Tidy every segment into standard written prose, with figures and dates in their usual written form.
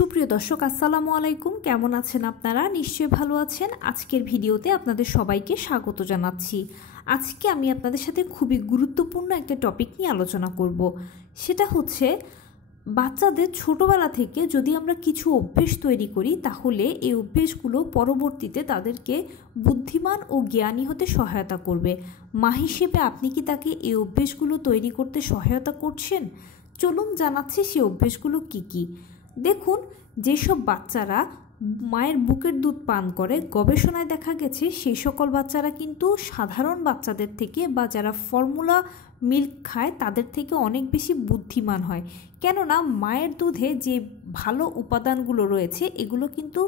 সুপ্রিয় দর্শক আসসালামু আলাইকুম, কেমন আছেন আপনারা? নিশ্চয়ই ভালো আছেন। আজকের ভিডিওতে আপনাদের সবাইকে স্বাগত জানাচ্ছি। আজকে আমি আপনাদের সাথে খুবই গুরুত্বপূর্ণ একটা টপিক নিয়ে আলোচনা করব। সেটা হচ্ছে বাচ্চাদের ছোটবেলা থেকে যদি আমরা কিছু অভ্যেস তৈরি করি তাহলে এই অভ্যেসগুলো পরবর্তীতে তাদেরকে বুদ্ধিমান ও জ্ঞানী হতে সহায়তা করবে। মা হিসেবে আপনি কি তাকে এই অভ্যেসগুলো তৈরি করতে সহায়তা করছেন? চলুন জানাচ্ছি সেই অভ্যেসগুলো কি কি। দেখুন, যেসব বাচ্চারা মায়ের বুকের দুধ পান করে গবেষণায় দেখা গেছে সেই সকল বাচ্চারা কিন্তু সাধারণ বাচ্চাদের থেকে বা যারা ফর্মুলা মিল্ক খায় তাদের থেকে অনেক বেশি বুদ্ধিমান হয়। কেননা মায়ের দুধে যে ভালো উপাদানগুলো রয়েছে এগুলো কিন্তু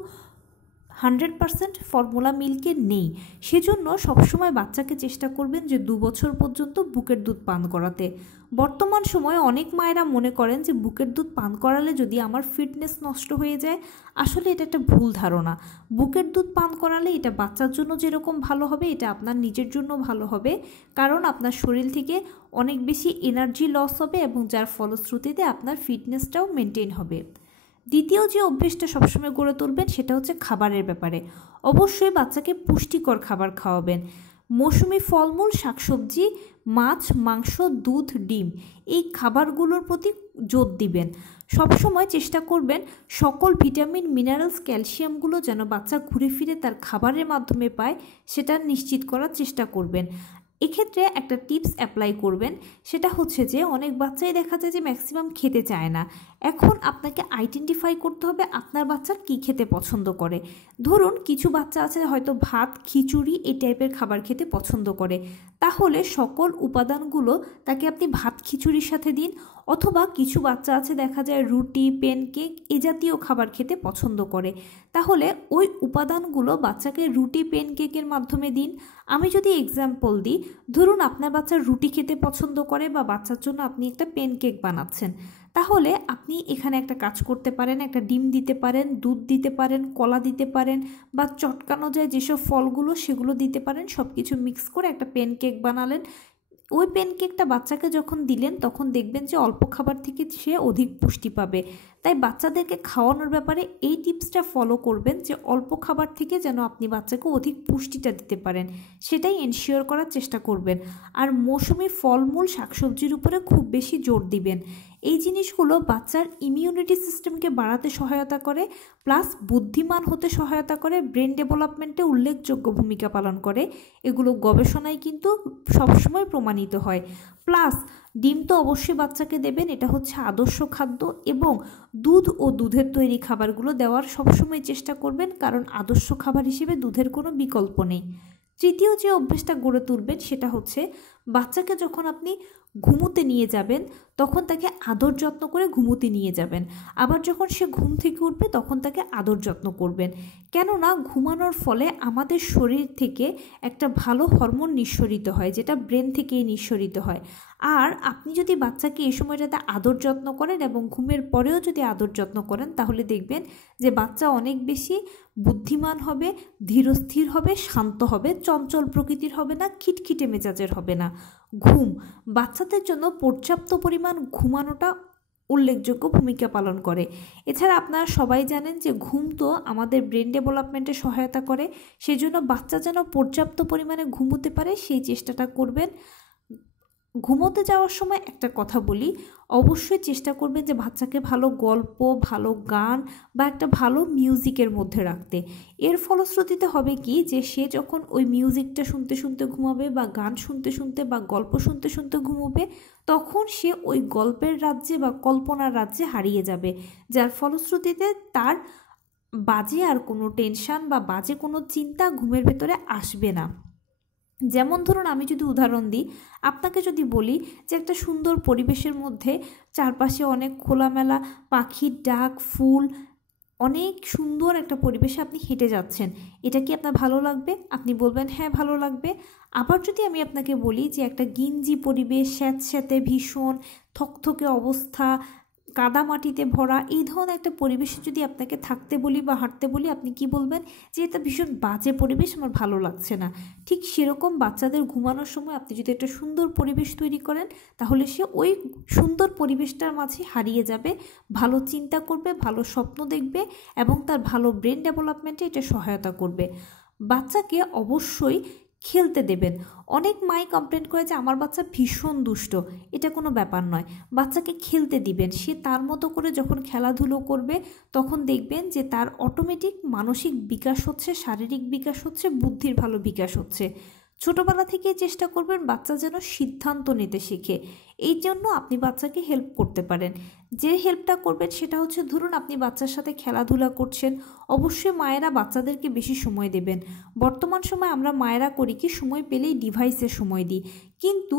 100% ফর্মুলা মিল্কে নেই। সেজন্য সবসময় বাচ্চাকে চেষ্টা করবেন যে 2 বছর পর্যন্ত বুকের দুধ পান করাতে। বর্তমান সময়ে অনেক মায়েরা মনে করেন যে বুকের দুধ পান করালে যদি আমার ফিটনেস নষ্ট হয়ে যায়। আসলে এটা একটা ভুল ধারণা। বুকের দুধ পান করালে এটা বাচ্চার জন্য যেরকম ভালো হবে এটা আপনার নিজের জন্য ভালো হবে, কারণ আপনার শরীর থেকে অনেক বেশি এনার্জি লস হবে এবং যার ফলশ্রুতিতে আপনার ফিটনেসটাও মেনটেন হবে। দ্বিতীয় যে অভ্যেসটা সবসময় গড়ে তুলবেন সেটা হচ্ছে খাবারের ব্যাপারে। অবশ্যই বাচ্চাকে পুষ্টিকর খাবার খাওয়াবেন। মৌসুমি ফলমূল, শাকসবজি, মাছ, মাংস, দুধ, ডিম এই খাবারগুলোর প্রতি জোর দিবেন। সবসময় চেষ্টা করবেন সকল ভিটামিন, মিনারেলস, ক্যালসিয়ামগুলো যেন বাচ্চা ঘুরে ফিরে তার খাবারের মাধ্যমে পায় সেটা নিশ্চিত করার চেষ্টা করবেন। এক্ষেত্রে একটা টিপস অ্যাপ্লাই করবেন, সেটা হচ্ছে যে অনেক বাচ্চাই দেখা যায় যে ম্যাক্সিমাম খেতে চায় না। এখন আপনাকে আইডেন্টিফাই করতে হবে আপনার বাচ্চা কী খেতে পছন্দ করে। ধরুন কিছু বাচ্চা আছে হয়তো ভাত, খিচুড়ি এই টাইপের খাবার খেতে পছন্দ করে, তাহলে সকল উপাদানগুলো তাকে আপনি ভাত খিচুড়ির সাথে দিন। অথবা কিছু বাচ্চা আছে দেখা যায় রুটি, প্যানকেক এ জাতীয় খাবার খেতে পছন্দ করে, তাহলে ওই উপাদানগুলো বাচ্চাকে রুটি, প্যানকেকের মাধ্যমে দিন। আমি যদি এক্সাম্পল দিই, ধরুন আপনার বাচ্চা রুটি খেতে পছন্দ করে বা বাচ্চার জন্য আপনি একটা প্যানকেক বানাচ্ছেন, তাহলে আপনি এখানে একটা কাজ করতে পারেন, একটা ডিম দিতে পারেন, দুধ দিতে পারেন, কলা দিতে পারেন বা চটকানো যায় যেসব ফলগুলো সেগুলো দিতে পারেন। সব কিছু মিক্স করে একটা প্যানকেক বানালেন। ওই প্যানকেকটা বাচ্চাকে যখন দিলেন তখন দেখবেন যে অল্প খাবার থেকে সে অধিক পুষ্টি পাবে। তাই বাচ্চাদেরকে খাওয়ানোর ব্যাপারে এই টিপসটা ফলো করবেন যে অল্প খাবার থেকে যেন আপনি বাচ্চাকে অধিক পুষ্টিটা দিতে পারেন, সেটাই এনশিওর করার চেষ্টা করবেন। আর মৌসুমি ফলমূল, শাকসবজির উপরে খুব বেশি জোর দিবেন। এই জিনিসগুলো বাচ্চার ইমিউনিটি সিস্টেমকে বাড়াতে সহায়তা করে, প্লাস বুদ্ধিমান হতে সহায়তা করে, ব্রেন ডেভেলপমেন্টে উল্লেখযোগ্য ভূমিকা পালন করে। এগুলো গবেষণায় কিন্তু সবসময় প্রমাণিত হয়। প্লাস ডিম তো অবশ্যই বাচ্চাকে দেবেন, এটা হচ্ছে আদর্শ খাদ্য। এবং দুধ ও দুধের তৈরি খাবারগুলো দেওয়ার সবসময় চেষ্টা করবেন, কারণ আদর্শ খাবার হিসেবে দুধের কোনো বিকল্প নেই। তৃতীয় যে অভ্যেসটা গড়ে তুলবেন সেটা হচ্ছে বাচ্চাকে যখন আপনি ঘুমোতে নিয়ে যাবেন তখন তাকে আদর যত্ন করে ঘুমোতে নিয়ে যাবেন। আবার যখন সে ঘুম থেকে উঠবে তখন তাকে আদর যত্ন করবেন। কেননা ঘুমানোর ফলে আমাদের শরীর থেকে একটা ভালো হরমোন নিঃসরিত হয়, যেটা ব্রেন থেকেই নিঃসরিত হয়। আর আপনি যদি বাচ্চাকে এই সময়টাতে আদর যত্ন করেন এবং ঘুমের পরেও যদি আদর যত্ন করেন তাহলে দেখবেন যে বাচ্চা অনেক বেশি বুদ্ধিমান হবে, ধীরস্থির হবে, শান্ত হবে, চঞ্চল প্রকৃতির হবে না, খিটখিটে মেজাজের হবে না। ঘুম, বাচ্চাদের জন্য পর্যাপ্ত পরিমাণ ঘুমানোটা উল্লেখযোগ্য ভূমিকা পালন করে। এছাড়া আপনারা সবাই জানেন যে ঘুম তো আমাদের ব্রেন ডেভেলপমেন্টে সহায়তা করে, সেজন্য বাচ্চা যেন পর্যাপ্ত পরিমাণে ঘুমোতে পারে সেই চেষ্টাটা করবেন। ঘুমোতে যাওয়ার সময় একটা কথা বলি, অবশ্যই চেষ্টা করবেন যে বাচ্চাকে ভালো গল্প, ভালো গান বা একটা ভালো মিউজিকের মধ্যে রাখতে। এর ফলশ্রুতিতে হবে কি যে সে যখন ওই মিউজিকটা শুনতে শুনতে ঘুমাবে বা গান শুনতে শুনতে বা গল্প শুনতে শুনতে ঘুমোবে, তখন সে ওই গল্পের রাজ্যে বা কল্পনার রাজ্যে হারিয়ে যাবে, যার ফলশ্রুতিতে তার বাজে আর কোনো টেনশন বা বাজে কোনো চিন্তা ঘুমের ভেতরে আসবে না। যেমন ধরুন আমি যদি উদাহরণ দিই, আপনাকে যদি বলি যে একটা সুন্দর পরিবেশের মধ্যে চারপাশে অনেক খোলামেলা পাখির ডাক, ফুল, অনেক সুন্দর একটা পরিবেশে আপনি হেঁটে যাচ্ছেন, এটা কি আপনার ভালো লাগবে? আপনি বলবেন হ্যাঁ ভালো লাগবে। আবার যদি আমি আপনাকে বলি যে একটা গিঞ্জি পরিবেশ, স্যাঁতস্যাঁতে, ভীষণ থকথকে অবস্থা, কাদা মাটিতে ভরা এই ধরনের একটা পরিবেশে যদি আপনাকে থাকতে বলি বা হাঁটতে বলি, আপনি কি বলবেন যে এটা ভীষণ বাজে পরিবেশ, আমার ভালো লাগছে না। ঠিক সেরকম বাচ্চাদের ঘুমানোর সময় আপনি যদি একটা সুন্দর পরিবেশ তৈরি করেন, তাহলে সে ওই সুন্দর পরিবেশটার মাঝে হারিয়ে যাবে, ভালো চিন্তা করবে, ভালো স্বপ্ন দেখবে এবং তার ভালো ব্রেন ডেভেলপমেন্টে এটা সহায়তা করবে। বাচ্চাকে অবশ্যই খেলতে দেবেন। অনেক মাই কমপ্লেন করে যে আমার বাচ্চা ভীষণ দুষ্ট। এটা কোনো ব্যাপার নয়, বাচ্চাকে খেলতে দিবেন। সে তার মতো করে যখন খেলাধুলো করবে তখন দেখবেন যে তার অটোমেটিক মানসিক বিকাশ হচ্ছে, শারীরিক বিকাশ হচ্ছে, বুদ্ধির ভালো বিকাশ হচ্ছে। ছোটোবেলা থেকেই চেষ্টা করবেন বাচ্চা যেন সিদ্ধান্ত নিতে শেখে। এই জন্য আপনি বাচ্চাকে হেল্প করতে পারেন। যে হেল্পটা করবেন সেটা হচ্ছে, ধরুন আপনি বাচ্চার সাথে খেলাধুলা করছেন, অবশ্যই মায়েরা বাচ্চাদেরকে বেশি সময় দেবেন। বর্তমান সময় আমরা মায়েরা করি কি, সময় পেলেই ডিভাইসে সময় দিই, কিন্তু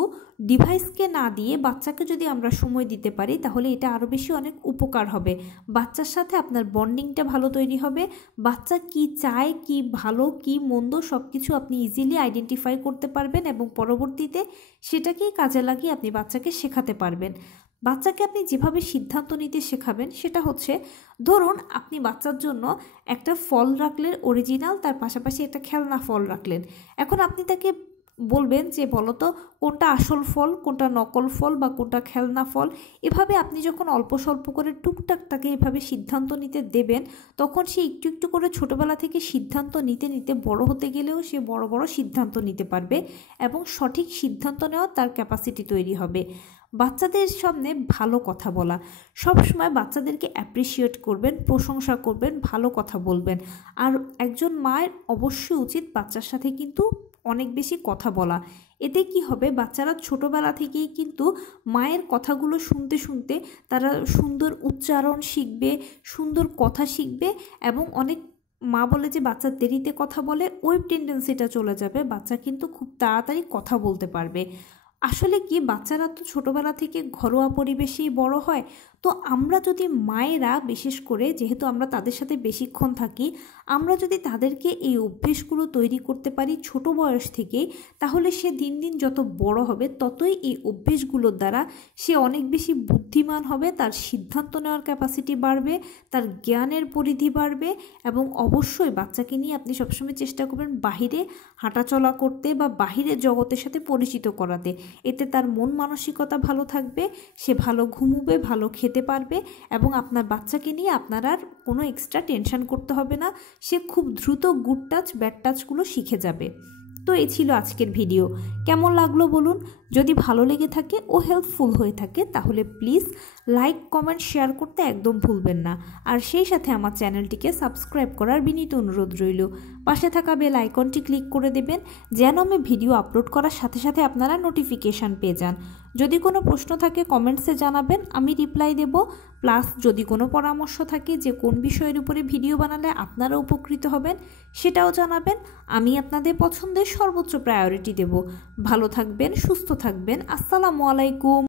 ডিভাইসকে না দিয়ে বাচ্চাকে যদি আমরা সময় দিতে পারি তাহলে এটা আরও বেশি অনেক উপকার হবে। বাচ্চার সাথে আপনার বন্ডিংটা ভালো তৈরি হবে। বাচ্চা কি চায়, কি ভালো কি মন্দ সব কিছু আপনি ইজিলি আইডেন্টিফাই করতে পারবেন এবং পরবর্তীতে সেটাকেই কাজে লাগিয়ে আপনি বাচ্চাকে শেখাতে পারবেন। বাচ্চাকে আপনি যেভাবে সিদ্ধান্ত নিতে শেখাবেন সেটা হচ্ছে, ধরুন আপনি বাচ্চার জন্য একটা ফল রাখলেন অরিজিনাল, তার পাশাপাশি একটা খেলনা ফল রাখলেন। এখন আপনি তাকে বলবেন যে বলতো কোনটা আসল ফল, কোনটা নকল ফল বা কোনটা খেলনা ফল। এভাবে আপনি যখন অল্প স্বল্প করে টুকটাক তাকে এভাবে সিদ্ধান্ত নিতে দেবেন, তখন সে একটু একটু করে ছোটোবেলা থেকে সিদ্ধান্ত নিতে নিতে বড় হতে গেলেও সে বড় বড় সিদ্ধান্ত নিতে পারবে এবং সঠিক সিদ্ধান্ত নেওয়ার তার ক্যাপাসিটি তৈরি হবে। বাচ্চাদের সামনে ভালো কথা বলা, সবসময় বাচ্চাদেরকে অ্যাপ্রিসিয়েট করবেন, প্রশংসা করবেন, ভালো কথা বলবেন। আর একজন মায়ের অবশ্যই উচিত বাচ্চার সাথে কিন্তু অনেক বেশি কথা বলা। এতে কি হবে, বাচ্চারা ছোটোবেলা থেকেই কিন্তু মায়ের কথাগুলো শুনতে শুনতে তারা সুন্দর উচ্চারণ শিখবে, সুন্দর কথা শিখবে এবং অনেক মা বলে যে বাচ্চা দেরিতে কথা বলে, ওই টেন্ডেন্সিটা চলে যাবে, বাচ্চা কিন্তু খুব তাড়াতাড়ি কথা বলতে পারবে। আসলে কি, বাচ্চারা তো ছোটোবেলা থেকে ঘরোয়া পরিবেশেই বড় হয়। তো আমরা যদি মায়েরা বিশেষ করে, যেহেতু আমরা তাদের সাথে বেশিক্ষণ থাকি, আমরা যদি তাদেরকে এই অভ্যেসগুলো তৈরি করতে পারি ছোট বয়স থেকেই, তাহলে সে দিন দিন যত বড় হবে ততই এই অভ্যেসগুলোর দ্বারা সে অনেক বেশি বুদ্ধিমান হবে, তার সিদ্ধান্ত নেওয়ার ক্যাপাসিটি বাড়বে, তার জ্ঞানের পরিধি বাড়বে এবং অবশ্যই বাচ্চাকে নিয়ে আপনি সবসময় চেষ্টা করবেন বাহিরে হাঁটাচলা করতে বা বাহিরের জগতের সাথে পরিচিত করাতে। এতে তার মন মানসিকতা ভালো থাকবে, সে ভালো ঘুমোবে, ভালো খেতে পারবে এবং আপনার বাচ্চাকে নিয়ে আপনার আর কোনো এক্সট্রা টেনশন করতে হবে না। সে খুব দ্রুত গুড টাচ ব্যাড টাচগুলো শিখে যাবে। তো এই ছিল আজকের ভিডিও। কেমন লাগলো বলুন। যদি ভালো লেগে থাকে ও হেল্পফুল হয়ে থাকে তাহলে প্লিজ লাইক, কমেন্ট, শেয়ার করতে একদম ভুলবেন না। আর সেই সাথে আমার চ্যানেলটিকে সাবস্ক্রাইব করার বিনীত অনুরোধ রইল। পাশে থাকা বেল আইকনটি ক্লিক করে দেবেন যেন আমি ভিডিও আপলোড করার সাথে সাথে আপনারা নোটিফিকেশান পেয়ে যান। যদি কোনো প্রশ্ন থাকে কমেন্টসে জানাবেন, আমি রিপ্লাই দেব। প্লাস যদি কোনো পরামর্শ থাকে যে কোন বিষয়ের উপরে ভিডিও বানালে আপনারা উপকৃত হবেন, সেটাও জানাবেন। আমি আপনাদের পছন্দের সর্বোচ্চ প্রায়োরিটি দেব। ভালো থাকবেন, সুস্থ থাকবেন। আসসালামু আলাইকুম।